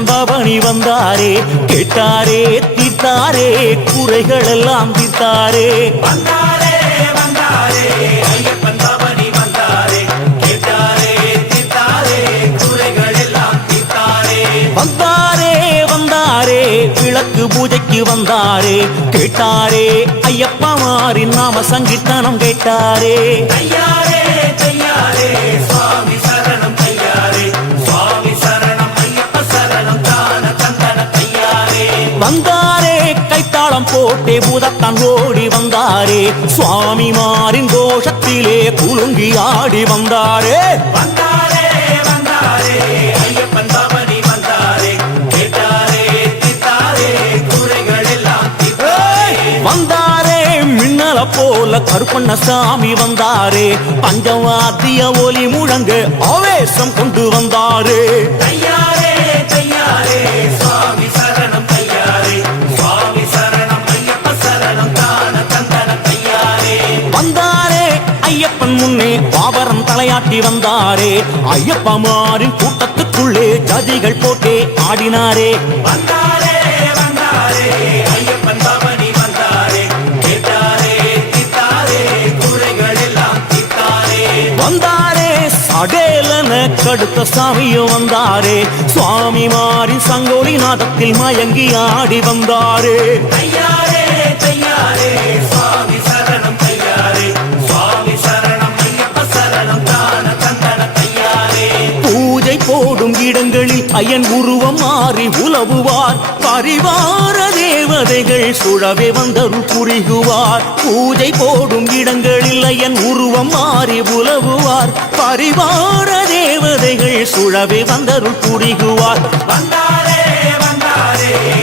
பவனி வந்தாரே கேட்டாரே தீர்த்தாரே குறைகள் எல்லாம் தீர்த்தாரே வந்தாரே வந்தாரே விளக்கு பூஜைக்கு வந்தாரே கேட்டாரே ஐயப்பா மாறின் நாம சங்கீர்த்தனம் கேட்டாரே. தையாரே கைத்தாளம் போட்டே பூதத்தான் ஓடி வந்தாரே. சுவாமி மாறின் கோஷத்திலே குலுங்கி ஆடி வந்தாரே. வந்தாரே வந்தாரே ஐயப்பன் பவனி வந்தாரே. கேட்டாரே தீர்த்தாரே குறைகள் எல்லாம் வந்தாரே மின்னல போல கருப்பண்ண சாமி வந்தாரே. பஞ்சவாத்திய ஒலி முழங்க ஆவேசம் கொண்டு வந்தாரே. ஐயப்பன் முன்னே பாபரம் தலையாட்டி வந்தாரே. ஐயப்ப மாறின் கூட்டத்துக்குள்ளே ஜதிகள் போட்டே ஆடினாரே. வந்தாரே வந்தாரே ஐயப்பன் பவனி வந்தாரே. கேட்டாரே தீர்த்தாரே குறைகள் எல்லாம் தீர்த்தாரே. வந்தாரே சடேலன கடுத்த சாமியும் வந்தாரே. சுவாமி மாறி சங்கோலி நாதத்தில் மயங்கி ஆடி வந்தாரே. ஐயா இடங்களில் ஐயன் உருவம் மாறி உலவுவார். பரிவார தேவதைகள் சுழவே வந்தருள் புரிகுவார். பூஜை போடும் இடங்களில் அயன் உருவம் மாறி உலவுவார். பரிவார தேவதைகள் சுழவே வந்தருள் புரிகுவார். வந்தாரே வந்தாரே.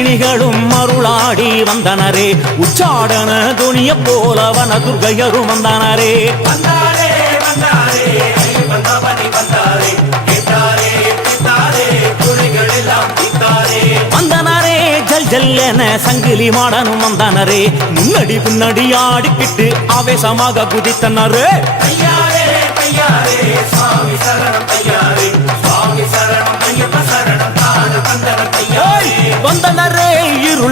கிளிகளும் அருளாடி வந்தனரே. உச்சாடன துணிய போல வன துர்கையரும் வந்தனரே. வந்தனரே ஜல் ஜல் என சங்கிலி மாடனும் வந்தனரே. முன்னாடி பின்னாடி ஆடிக்கிட்டு ஆவேசமாக குதித்தனரே. சுவாமி சரணம்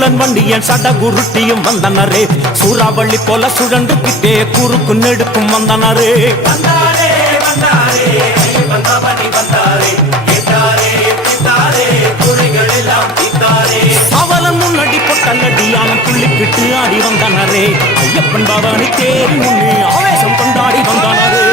இருளன் வண்டியன் சட குருட்டியும் வந்தனரே. சூறாவளி போல சுழன்றுக்கிட்டே குறுக்கு நெடுக்கும் வந்தனரே. வந்தாரே வந்தாரே வந்தாரே. அவலன் முன்னாடி பொட்டல்லடியான துள்ளிக்கிட்டு ஆடி வந்தனரே. ஐயப்பன் பவானி தேரி முன்னே ஆவேசம் கொண்டாடி வந்தனரே.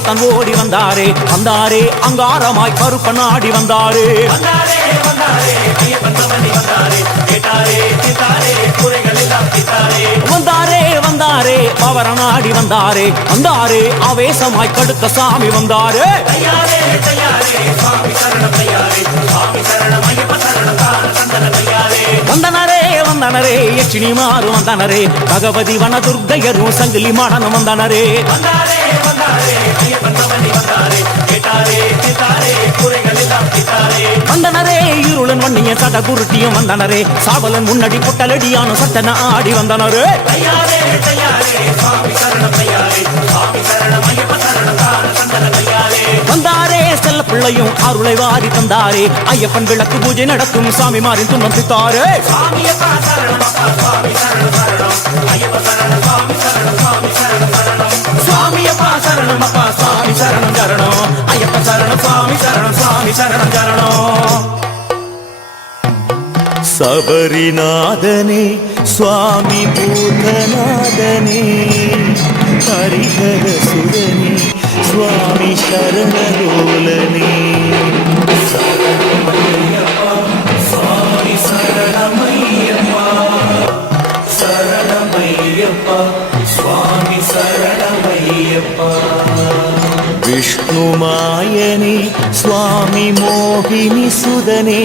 வந்தாரே புதத்தன் ஓடி வந்தாரே வந்தாரே அங்காரமாய் கருப்பன் ஆடி வந்தாரே. வந்தாரே வந்தாரே அவரன் ஆடி வந்தாரே. வந்தாரே ஆவேசமாய் கடுத்த சாமி வந்தாரே. தையாரே தையாரே சுவாமி சரணம் தையாரே. சுவாமி சரணம் ஐயப்ப சரணம் தான தந்தன தையாரே. வந்தனரே வந்தனரே யட்சினி மாறு வந்தனரே. பகவதி வன துர்க்கையரும் சங்கிலி மாடனும் வந்தனரே. வந்தாரே வந்தாரே ஐயப்பன் பவனி வந்தாரே கேட்டாரே தீர்த்தாரே குறைகள் எல்லாம் தீர்த்தாரே வந்தனரே இருளன் வண்ணிய சட குருட்டியும் வந்தனரே. சாவலன் முன்னடி புட்டலடியான சட்டன ஆடி வந்தனரே. தையாரே தையாரே சுவாமி சரணம் தையாரே சுவாமி சரணம் ஐயப்ப சரணம் தான தந்தன தையாரே வந்தாரே செல்ல பிள்ளையும் அருளை வாரி தந்தாரே. ஐயப்பன் விளக்கு பூஜை நடக்கும் சாமி மாறின் துன்பம் தித்தாரே சுவாமியப்பா சரணம் அப்பா. சரணம் ஐயப்ப சரணம் சுவாமி சரணம் சுவாமி சரணம் சரணம் சபரிநாதனே சுவாமி பூதநாதனே ஹரிஹர சுதனே சுவாமி சரணகோலனே சரணமையப்பா சுவாமி சரணமையப்பா விஷ்ணுமாயனே சுவாமி மோகினி சுதனே